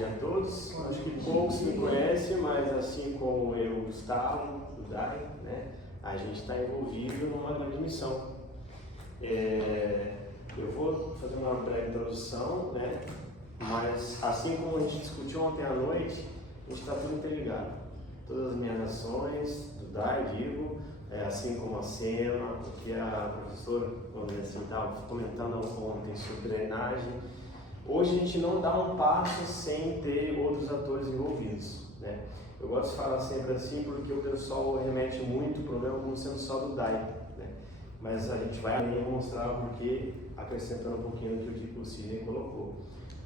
dia a todos. Acho que poucos me conhecem, mas assim como eu, Gustavo, o Dai, né, a gente está envolvido numa grande missão. Eu vou fazer uma breve introdução, né, mas assim como a gente discutiu ontem à noite, a gente está tudo interligado. Todas as minhas ações, do Dai, digo, assim como a Sena, o que a professora, vamos dizer assim, estava comentando ontem sobre drenagem. Hoje a gente não dá um passo sem ter outros atores envolvidos, né? Eu gosto de falar sempre assim porque o pessoal remete muito o problema como sendo só do DAI, né? Mas a gente vai além e mostrar o porquê, acrescentando um pouquinho do que o Sidney colocou.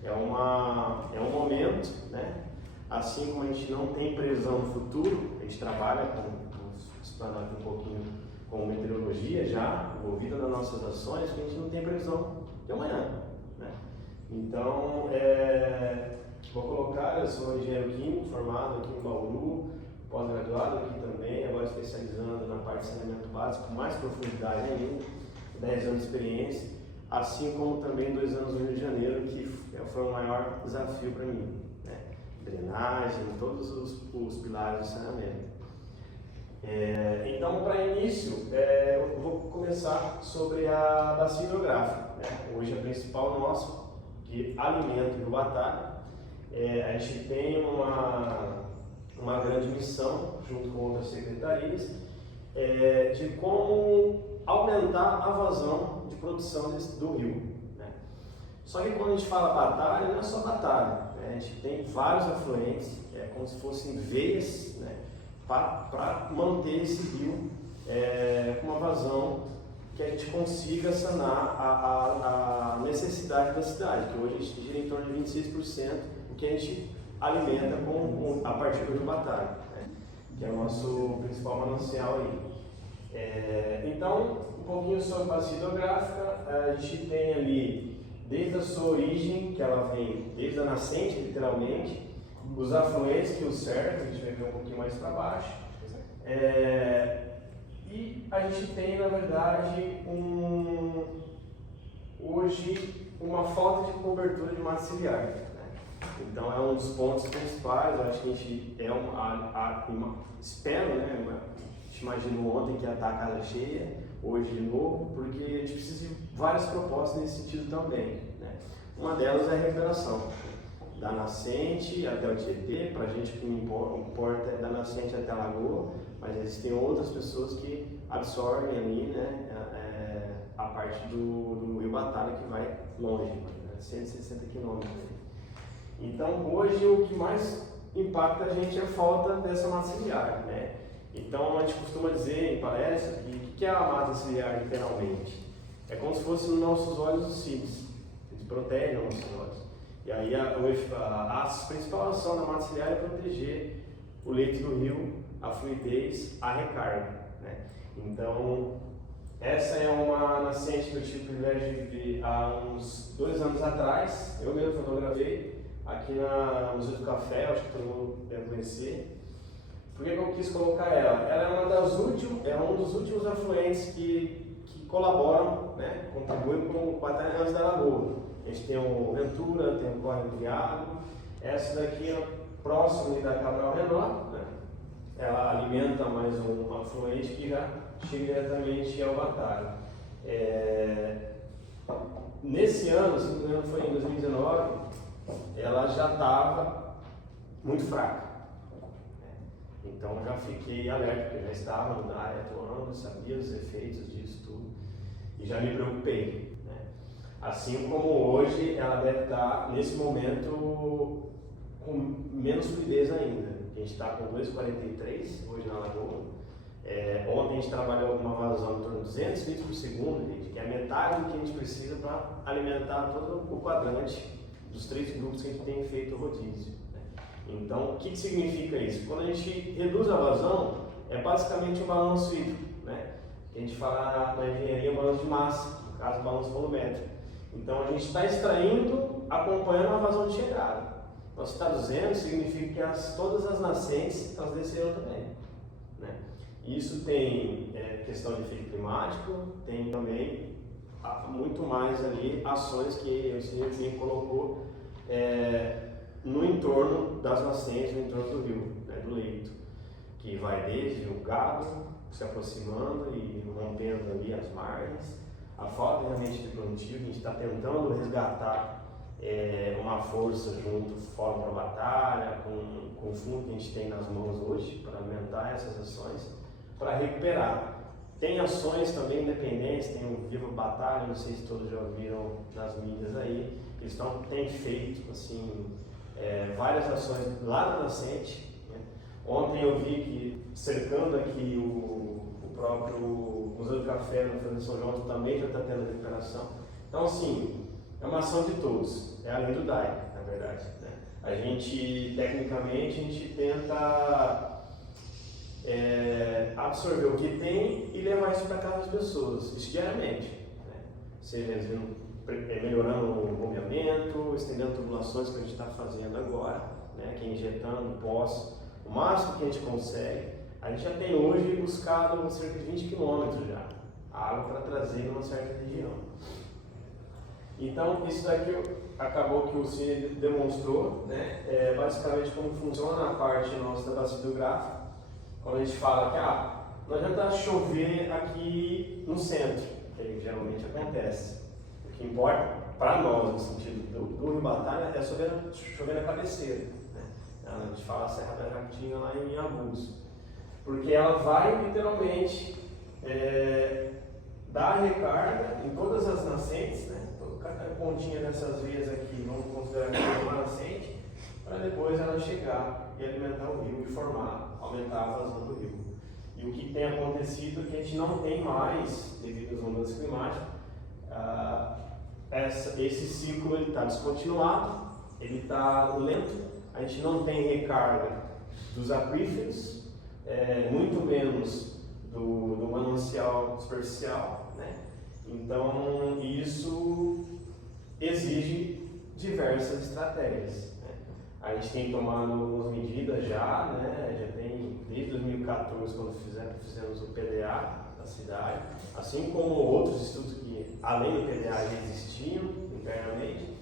É um momento, né? Assim como a gente não tem previsão no futuro, a gente trabalha explanando um pouquinho com meteorologia já envolvida nas nossas ações, que a gente não tem previsão de amanhã, né? Então, vou colocar, eu sou engenheiro químico, formado aqui em Bauru, pós-graduado aqui também, agora especializando na parte de saneamento básico, com mais profundidade ainda, 10 anos de experiência, assim como também 2 anos no Rio de Janeiro, que foi o maior desafio para mim, né? Drenagem, todos os pilares do saneamento. Então, para início, eu vou começar sobre a bacia hidrográfica, né? Hoje a principal nossa, que alimenta o Rio Batalha. A gente tem uma grande missão, junto com outras secretarias, de como aumentar a vazão de produção do rio, né? Só que quando a gente fala batalha, não é só batalha, né? A gente tem vários afluentes, como se fossem veias, né? Para manter esse rio com uma vazão que a gente consiga sanar a necessidade da cidade, que hoje a gente gira em torno de 26%, o que a gente alimenta a partir do Rio Batalha, né? Que é o nosso principal manancial aí. Então, um pouquinho sobre a bacia hidrográfica, a gente tem ali, desde a sua origem, que ela vem desde a nascente, literalmente, os afluentes que o cercam, a gente vai ver um pouquinho mais para baixo. E a gente tem, na verdade, hoje uma falta de cobertura de mata ciliar, né? Então é um dos pontos principais. Eu acho que a gente espero, né? A gente imaginou ontem que ia estar a casa cheia, hoje de novo, porque a gente precisa de várias propostas nesse sentido também, né? Uma delas é a recuperação da nascente até o Tietê. Para a gente o que importa é da nascente até a lagoa, mas existem outras pessoas que absorvem ali, né, a parte do Rio Batalha, que vai longe, né, 160 quilômetros. Então hoje o que mais impacta a gente é a falta dessa mata ciliar, né? Então a gente costuma dizer em palestra que o que é a mata ciliar literalmente? É como se fosse nos nossos olhos os cílios, eles protegem os nossos olhos. E aí a principal ação da mata ciliar é proteger o leito do rio, a fluidez, a recarga, né? Então, essa é uma nascente que eu tive o privilégio de ver há uns 2 anos atrás. Eu mesmo fotografei aqui no Museu do Café, acho que todo mundo deve conhecer. Por que eu quis colocar ela? Ela é um dos últimos afluentes que colaboram, né, contribuem com o Batalha da Lagoa. A gente tem o Ventura, tem o Córrego do Viado. Essa daqui é próximo da Cabral Renó, né? Ela alimenta mais um afluente que já chega diretamente ao Batalha. Nesse ano, se não me engano, foi em 2019, ela já estava muito fraca. Então já fiquei alerta, porque já estava na área atuando, sabia os efeitos disso tudo e já me preocupei, né? Assim como hoje ela deve estar, nesse momento, com menos fluidez ainda. A gente está com 2,43 hoje na lagoa. Ontem a gente trabalhou com uma vazão em torno de 200 litros por segundo, gente, que é a metade do que a gente precisa para alimentar todo o quadrante dos 3 grupos que a gente tem feito o rodízio, né? Então, o que significa isso? Quando a gente reduz a vazão, é basicamente um balanço hídrico, né? A gente fala na engenharia um balanço de massa, no caso, balanço volumétrico. Então, a gente está extraindo, acompanhando a vazão de chegada. Então, se está 200, significa que todas as nascentes elas desceram também, né? Isso tem questão de efeito climático, tem também muito mais ali ações que o senhor colocou no entorno das nascentes, no entorno do rio, né, do leito, que vai desde o gado se aproximando e rompendo ali as margens, a falta realmente de plantio, a gente está tentando resgatar uma força junto, fora para a batalha, com o fundo que a gente tem nas mãos hoje, para aumentar essas ações, para recuperar. Tem ações também independentes, tem o Viva Batalha, não sei se todos já ouviram nas mídias aí, eles têm feito assim, várias ações lá na nascente. Né? Ontem eu vi que cercando aqui o próprio Museu do Café na Fazenda São João também já está tendo recuperação. Então assim, é uma ação de todos, é além do DAI, na verdade. Né? A gente, tecnicamente, a gente tenta absorver o que tem e levar isso para casa das pessoas, isso diariamente. Né? Seja melhorando o bombeamento, estendendo tubulações que a gente está fazendo agora, né? Que é injetando pós, o máximo que a gente consegue. A gente já tem hoje buscado cerca de 20 km já, a água para trazer numa certa região. Então, isso daqui acabou que o Cine demonstrou, né? Basicamente como funciona a parte nossa da bacia hidrográfica, quando a gente fala que não adianta chover aqui no centro, que geralmente acontece. O que importa para nós, no sentido do Rio Batalha, é chover na cabeceira. Né? A gente fala a Serra da Jacutinga lá em Agudos, porque ela vai literalmente dar recarga em todas as nascentes, né? Cada pontinha dessas veias aqui, vamos considerar que é uma nascente, para depois ela chegar e alimentar o rio e aumentar a vazão do rio. E o que tem acontecido é que a gente não tem mais, devido às mudanças climáticas, esse ciclo está descontinuado, ele está lento, a gente não tem recarga dos aquíferos, muito menos do manancial superficial, né? Então isso exige diversas estratégias. Né? A gente tem tomado algumas medidas já, né? Já tem desde 2014, quando fizemos o PDA da cidade, assim como outros estudos que além do PDA já existiam internamente,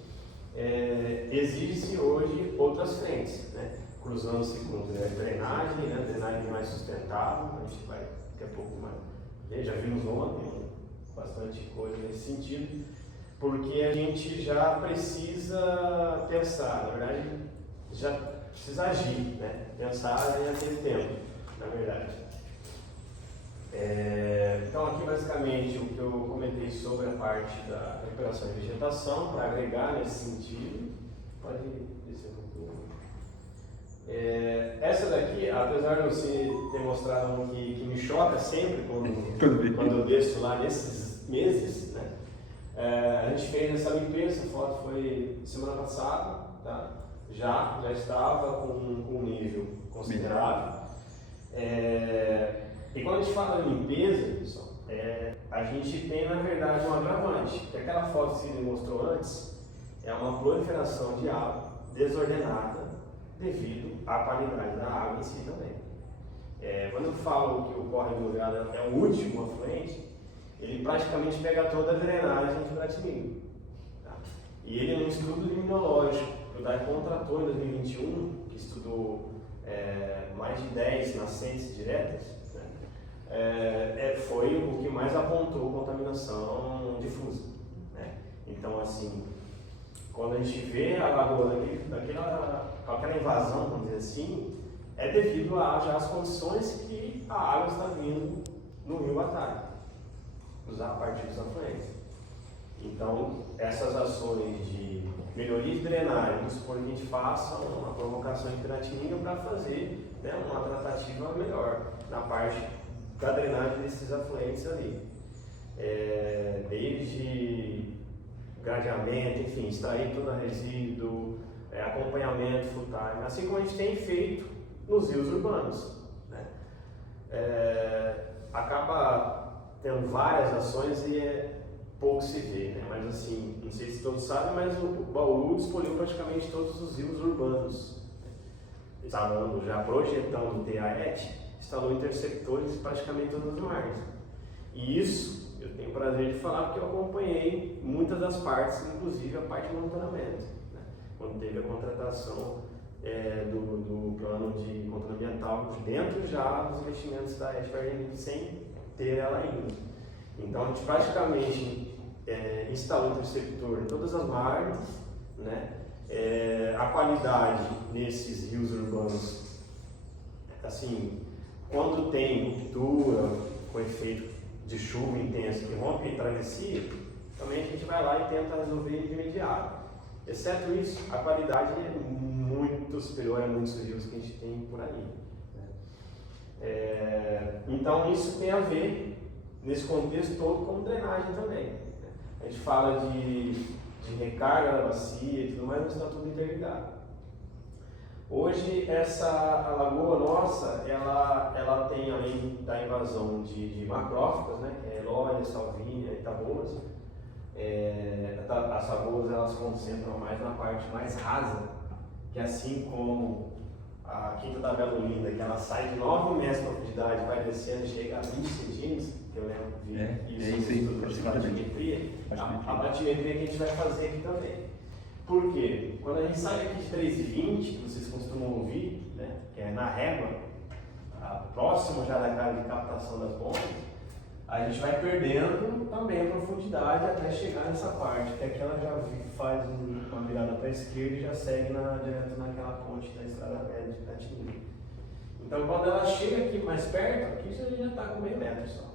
exige-se hoje outras frentes, né? Cruzando-se com drenagem, né? Drenagem mais sustentável, a gente vai daqui a pouco mais. Já vimos ontem bastante coisa nesse sentido, porque a gente já precisa pensar, na verdade, já precisa agir, né? Pensar já tem tempo, na verdade. Então aqui basicamente o que eu comentei sobre a parte da recuperação de vegetação, para agregar nesse sentido. Pode descer um pouquinho. Essa daqui, apesar de você ter mostrado um que me choca sempre quando eu desço lá nesses meses, né? A gente fez essa limpeza, essa foto foi semana passada, tá? já estava com um nível considerável. E quando a gente fala de limpeza, pessoal, a gente tem na verdade um agravante, que aquela foto que você mostrou antes é uma proliferação de água desordenada devido à qualidade da água em si também. Quando eu falo que o córrego do Gado é o último afluente, ele praticamente pega toda a drenagem de Piratininga. Tá? E ele é um estudo limnologético que o DAI contratou em 2021, que estudou mais de 10 nascentes diretas, né? Foi o que mais apontou contaminação difusa. Né? Então, assim, quando a gente vê a lagoa aquela invasão, vamos dizer assim, é devido já às condições que a água está vindo no Rio Batalha, a partir dos afluentes. Então, essas ações de melhoria de drenagem, vamos supor que a gente faça uma provocação em Piratininga para fazer, né, uma tratativa melhor na parte da drenagem desses afluentes ali. Desde gradeamento, enfim, extrair todo o resíduo, acompanhamento full time, assim como a gente tem feito nos rios urbanos. Né? Acaba tendo várias ações e pouco se vê, né? Mas assim, não sei se todos sabem, mas o Bauru despoliu praticamente todos os rios urbanos. Instalando, já projetando o TAET, instalou interceptores praticamente todas as margens. E isso eu tenho o prazer de falar porque eu acompanhei muitas das partes, inclusive a parte de monitoramento. Né? quando teve a contratação do plano de controle ambiental dentro já dos investimentos da FRN, sem ter ela ainda. Então a gente praticamente instalou o interceptor em todas as margens, né? A qualidade nesses rios urbanos, assim, quando tem ruptura com efeito de chuva intensa que rompe a travessia, também a gente vai lá e tenta resolver de imediato. Exceto isso, a qualidade é muito superior a muitos rios que a gente tem por aí. Então isso tem a ver, nesse contexto todo, com drenagem também. A gente fala de recarga da bacia e tudo mais, mas está tudo interligado. Hoje, a lagoa nossa, ela tem, além da invasão de macrófitas, né, que é Elóia, Salvinha e Taboas, as taboas elas se concentram mais na parte mais rasa, que assim como a Quinta da Bela Olinda, que ela sai de 9 metros de profundidade e vai descendo e chega a 20 centímetros, que eu lembro de isso de batimetria, a batimetria que a gente vai fazer aqui também. Por quê? Quando a gente sai aqui de 3,20, que vocês costumam ouvir, né, que é na régua, próximo já da área de captação das bombas, a gente vai perdendo também a profundidade até chegar nessa parte, que aqui ela já faz uma virada para a esquerda e já segue direto naquela ponte da estrada média de Itatininga. Então quando ela chega aqui mais perto, aqui já está com meio metro só.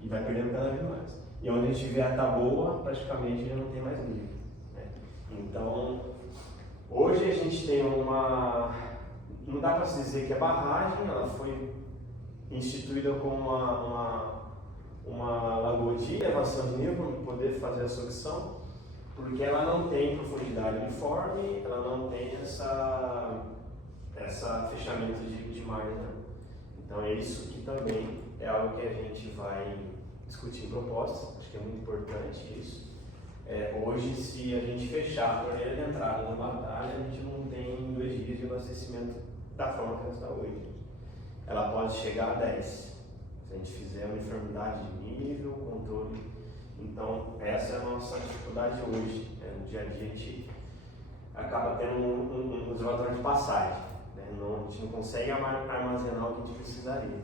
E vai perdendo cada vez mais. E onde a gente vê a taboa, praticamente já não tem mais nível. Né? Então, hoje a gente tem uma... Não dá para se dizer que é barragem, ela foi instituída como uma lagoa de elevação de nível para poder fazer a sucção, porque ela não tem profundidade uniforme, ela não tem essa fechamento de margem. Né? Então é isso que também é algo que a gente vai discutir em propostas, acho que é muito importante isso. Hoje, se a gente fechar a torneira de entrada da batalha, a gente não tem 2 dias de abastecimento da forma que ela está hoje. Ela pode chegar a 10, se a gente fizer uniformidade de nível, controle. Então, essa é a nossa dificuldade hoje. No dia a dia, a gente acaba tendo um reservatório de passagem. Né? A gente não consegue armazenar o que a gente precisaria. Né?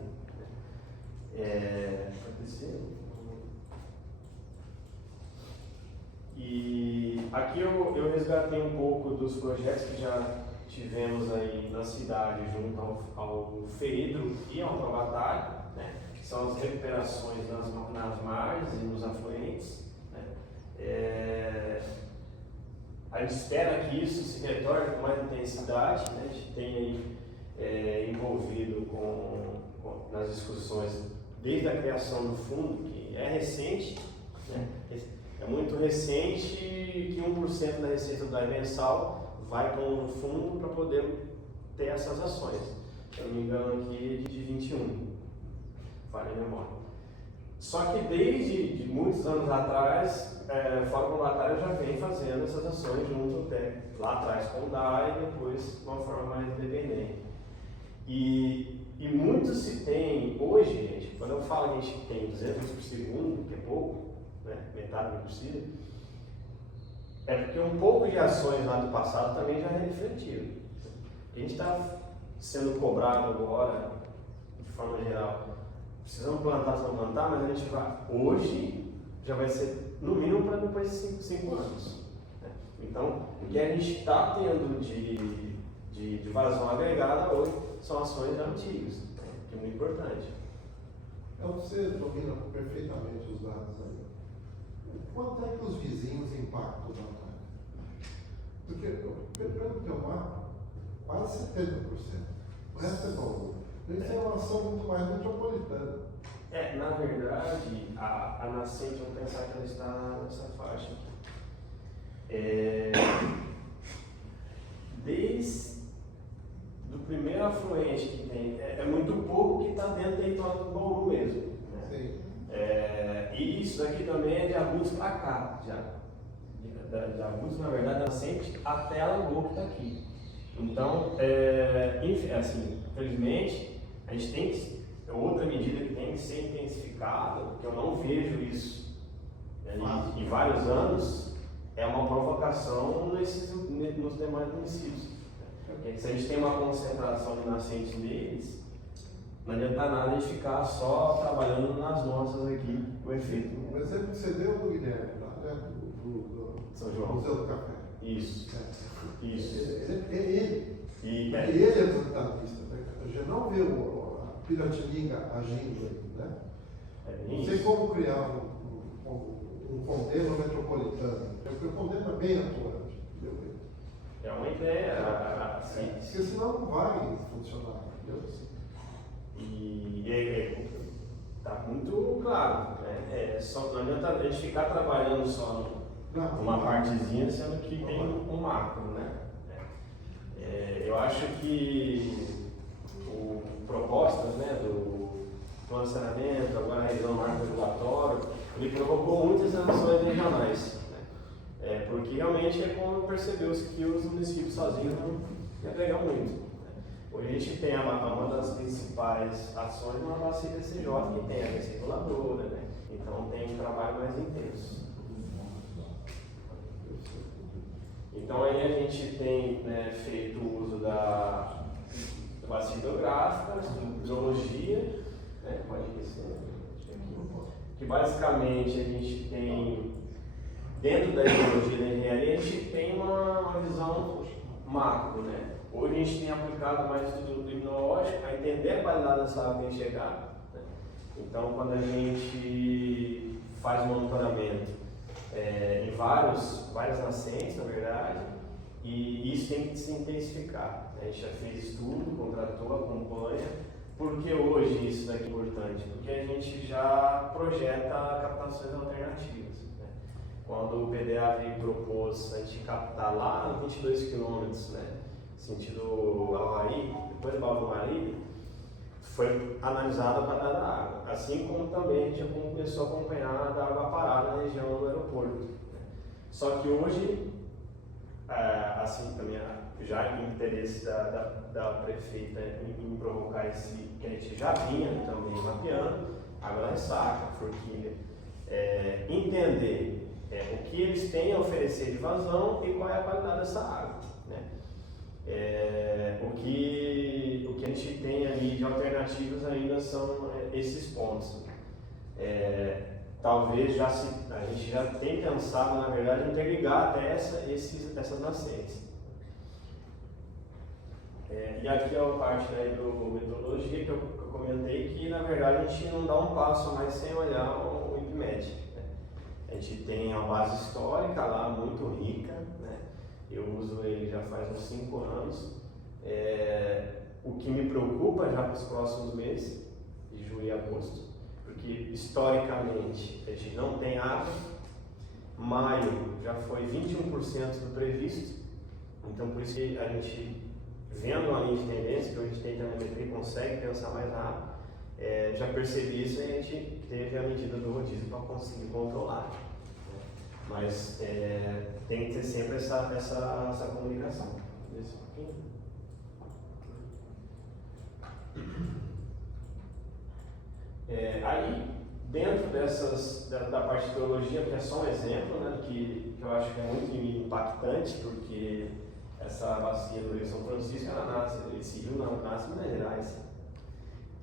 E aqui eu resgatei um pouco dos projetos que já tivemos aí na cidade, junto ao Feridro e ao Probatário, né, que são as recuperações nas margens e nos afluentes. Né. A gente espera que isso se retorne com mais intensidade, né, a gente tem aí envolvido nas discussões desde a criação do fundo, que é recente, né, é muito recente, que 1% da receita do DAI mensal vai para um fundo para poder ter essas ações. Se eu não me engano aqui é de 21, vale a memória. Só que desde muitos anos atrás, Fórum Probatário já vem fazendo essas ações junto até lá atrás com o DAI e depois de uma forma mais independente. E muito se tem hoje, gente, quando eu falo que a gente tem 200 por segundo, que é pouco, né, metade do possível, é porque um pouco de ações lá do passado também já refletiram. A gente está sendo cobrado agora, de forma geral, precisamos plantar, mas a gente vai, hoje, já vai ser no mínimo para depois de 5 anos. Né? Então, o que a gente está tendo de vazão agregada hoje são ações antigas, né? Que é muito importante. Então, você domina perfeitamente os dados aí. Quanto é que os vizinhos impactam da área? Porque, pelo teu mapa, quase 70%. O resto é bom. Isso é uma ação muito mais metropolitana. Na verdade, a nascente, vamos pensar que ela está nessa faixa aqui. Desde o primeiro afluente que tem, é muito pouco que está dentro do território do Bauru mesmo. Né? Sim. E isso daqui também é de Agudos para cá, já. De Agudos, na verdade, nascente até a lagoa que está aqui. Então, assim, infelizmente, a gente tem que. Outra medida que tem que ser intensificada, porque eu não vejo isso em vários anos, é uma provocação nos demais municípios. Porque se a gente tem uma concentração de nascentes neles, não adianta nada a gente ficar só trabalhando nas nossas aqui, o efeito. O exemplo que você deu do Guilherme, lá, né? do São João. Museu do Café. Isso. É. Isso. Ele é sanitarista, né? A gente não vê a Piratininga agindo aí, né? Não sei como criar um condeno metropolitano. Porque o condeno é bem atuante. É uma ideia. Porque senão não vai funcionar. Entendeu? E está muito claro. Né? Não adianta a gente ficar trabalhando só numa partezinha, sendo que tem um macro. Né? Eu acho que propostas, né, do plano de saneamento, agora a revisão do marco regulatório, ele provocou muitas sanções regionais. Né? Porque realmente é como percebeu-se que os municípios sozinhos não iam pegar muito. Né? Hoje a gente tem uma das principais ações na nossa IBCJ, que tem a recirculadora, né? Então tem um trabalho mais intenso. Então aí a gente tem, né, feito uso da bacia hidrográfica, hidrologia, né, pode aquecer, que basicamente a gente tem, dentro da hidrologia da engenharia, a gente tem uma visão macro. Né? Hoje a gente tem aplicado mais estudo limnológico para entender a qualidade dessa água que tem chegado. Né? Então, quando a gente faz monitoramento em várias nascentes, na verdade, e isso tem que se intensificar. A gente já fez estudo, contratou, acompanha, porque hoje isso daqui é importante, porque a gente já projeta captações alternativas. Né? Quando o PDA propôs a gente captar lá em 22 km, né, sentido Havaí, depois de Baldo Marília, foi analisada a qualidade da água, assim como também a gente já começou a acompanhar a água parada na região do aeroporto. Né? Só que hoje, assim também já em interesse da prefeita em provocar esse, que a gente já vinha também mapeando, agora ressaca, forquilha, entender o que eles têm a oferecer de vazão e qual é a qualidade dessa água. Né? O que a gente tem ali de alternativas ainda são esses pontos. Talvez a gente já tenha pensado, na verdade, interligar até essas nascentes. E aqui é a parte da hidrometodologia que eu comentei, que na verdade a gente não dá um passo mais sem olhar o IPMED. Né? A gente tem a base histórica lá muito rica, né? Eu uso ele já faz uns 5 anos. O que me preocupa já para os próximos meses, de julho e agosto, porque historicamente a gente não tem água. Maio já foi 21% do previsto, então por isso que a gente, vendo uma linha de tendência, que a gente tem telemetria e consegue pensar mais rápido, já percebi isso e a gente teve a medida do rodízio para conseguir controlar. Né? Mas tem que ter sempre essa comunicação. Desse pouquinho. Aí, dentro da parte de teologia, que é só um exemplo, né, que eu acho que é muito impactante, porque essa bacia do Rio São Francisco, esse rio nasce em Minas Gerais.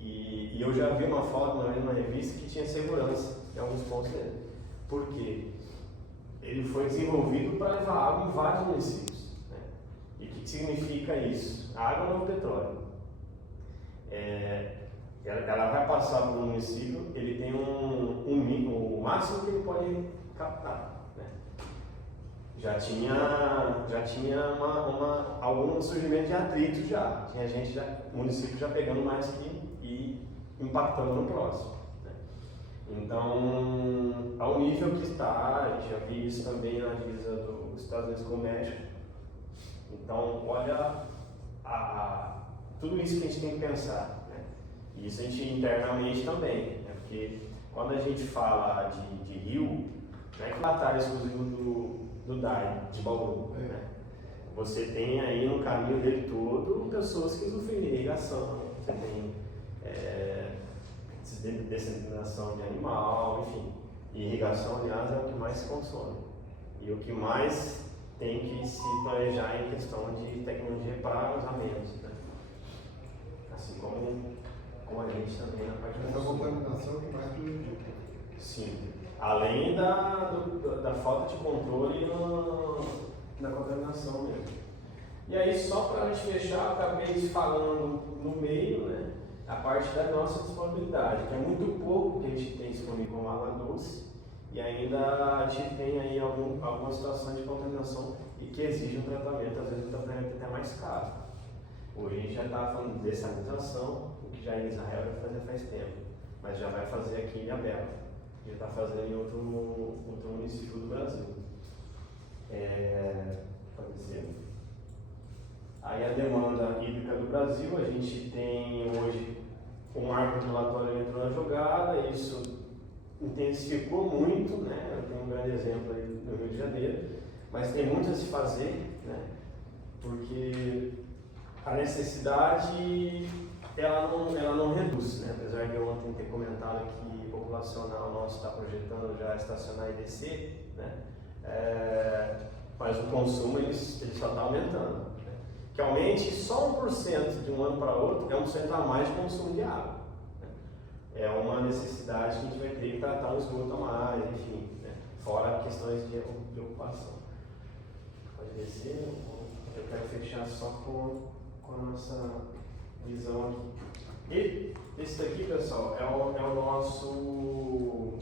E eu já vi uma foto numa revista que tinha segurança em alguns pontos dele. Por quê? Ele foi desenvolvido para levar água em vários municípios. Né? E o que significa isso? A água não é o petróleo. Ela vai passar por um município, ele tem o máximo que ele pode captar. Né? Já tinha algum surgimento de atrito já. Tinha o município já pegando mais que e impactando no próximo. Né? Então, ao nível que está, a gente já viu isso também na divisa dos Estados Unidos com o México. Então, olha tudo isso que a gente tem que pensar. Né? E isso a gente internamente também. Né? Porque quando a gente fala de rio, não é que batalha exclusivo do DAI, de Bauru. Né? Você tem aí no caminho dele todo pessoas que usufruem de irrigação, você tem disseminação de animal, enfim. E irrigação, aliás, é o que mais se consome. E o que mais tem que se planejar em questão de tecnologia para usamentos, né? Assim como a gente também na parte Essa contaminação que mais prejudica. Sim. Além da falta de controle na contaminação mesmo. E aí, só para a gente fechar, acabei falando no meio, né, a parte da nossa disponibilidade, que é muito pouco que a gente tem disponível com água doce, e ainda a gente tem aí algumas situações de contaminação e que exigem um tratamento, às vezes um tratamento até mais caro. Hoje a gente já está falando de dessalinização, o que já em Israel vai fazer faz tempo, mas já vai fazer aqui em Abel, já está fazendo em outro município do Brasil. Aí a demanda hídrica do Brasil, a gente tem hoje um marco regulatório entrou na jogada, isso intensificou muito, né? Eu tenho um grande exemplo aí no Rio de Janeiro, mas tem muito a se fazer, né? Porque a necessidade ela não reduz, né? Apesar de eu ontem ter comentado que o populacional nosso está projetando já estacionar e descer, né? Mas o consumo ele só está aumentando. Né? Que aumente só 1% de um ano para outro é 1% a mais de consumo de água. Né? É uma necessidade que a gente vai ter que tratar um esgoto a mais, enfim, né? Fora questões de ocupação. Pode descer, eu quero fechar só com a nossa visão aqui. E esse daqui, pessoal, é o nosso,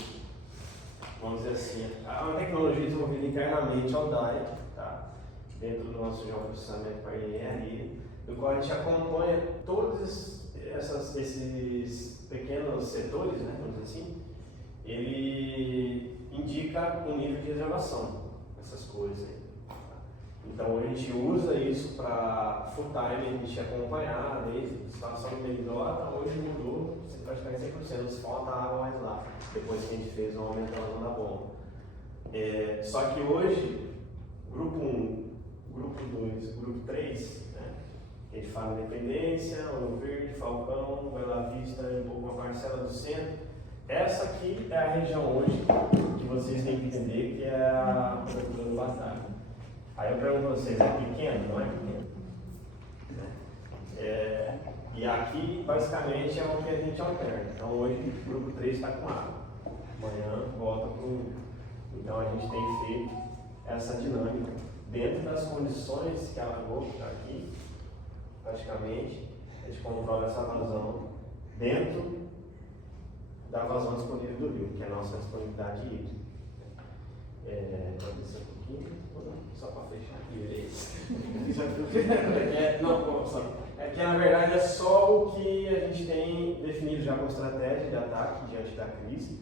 vamos dizer assim, é uma tecnologia desenvolvida internamente ao DAE, tá? Dentro do nosso jogo de processamento para engenharia, do qual a gente acompanha todos esses pequenos setores, né, vamos dizer assim. Ele indica um nível de reservação, essas coisas aí. Então a gente usa isso para full time, a gente acompanhar desde a situação melhor, hoje mudou praticamente 100%, se falta água mais lá, depois que a gente fez uma aumentação da bomba. Só que hoje, grupo 1, grupo 2, grupo 3, né, a gente fala Independência, Ouro Verde, Falcão, Bela Vista, um pouco uma parcela do centro. Essa aqui é a região hoje que vocês têm que entender que é a cobertura do Batalha. Aí eu pergunto a vocês, é pequeno? Não é pequeno. E aqui, basicamente, é o que a gente alterna. Então, hoje, o grupo 3 está com água. Amanhã, volta para o 1. Então, a gente tem feito essa dinâmica dentro das condições que a lagoa está aqui, praticamente, a gente controla essa vazão dentro da vazão disponível do rio, que é a nossa disponibilidade hídrica. Pode descer um pouquinho. Só para fechar aqui, é que na verdade é só o que a gente tem definido já como estratégia de ataque diante da crise.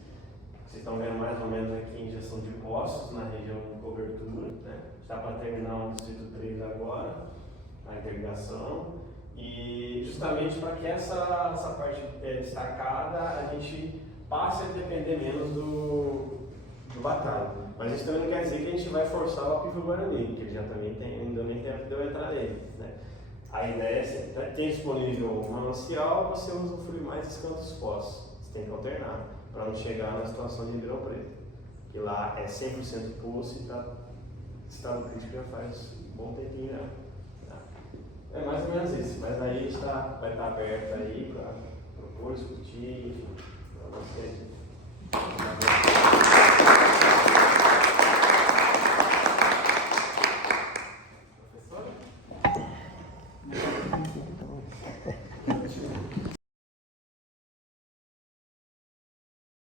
Vocês estão vendo mais ou menos aqui em injeção de poços na região de cobertura, né? Está para terminar o distrito 3 agora, a interligação, e justamente para que essa parte destacada a gente passe a depender menos do batalha. Mas isso também não quer dizer que a gente vai forçar o Aquífero Guarani, que ele já também tem, ainda nem tempo de eu entrar nele. Né? A ideia é ter disponível um manancial, você usufrui mais dos cantos poços. Você tem que alternar, para não chegar na situação de Ribeirão Preto. Que lá é 100% poço e estado crítico já faz um bom tempinho já. Tá? É mais ou menos isso, mas aí a gente vai estar aberto aí para propor, discutir, para vocês.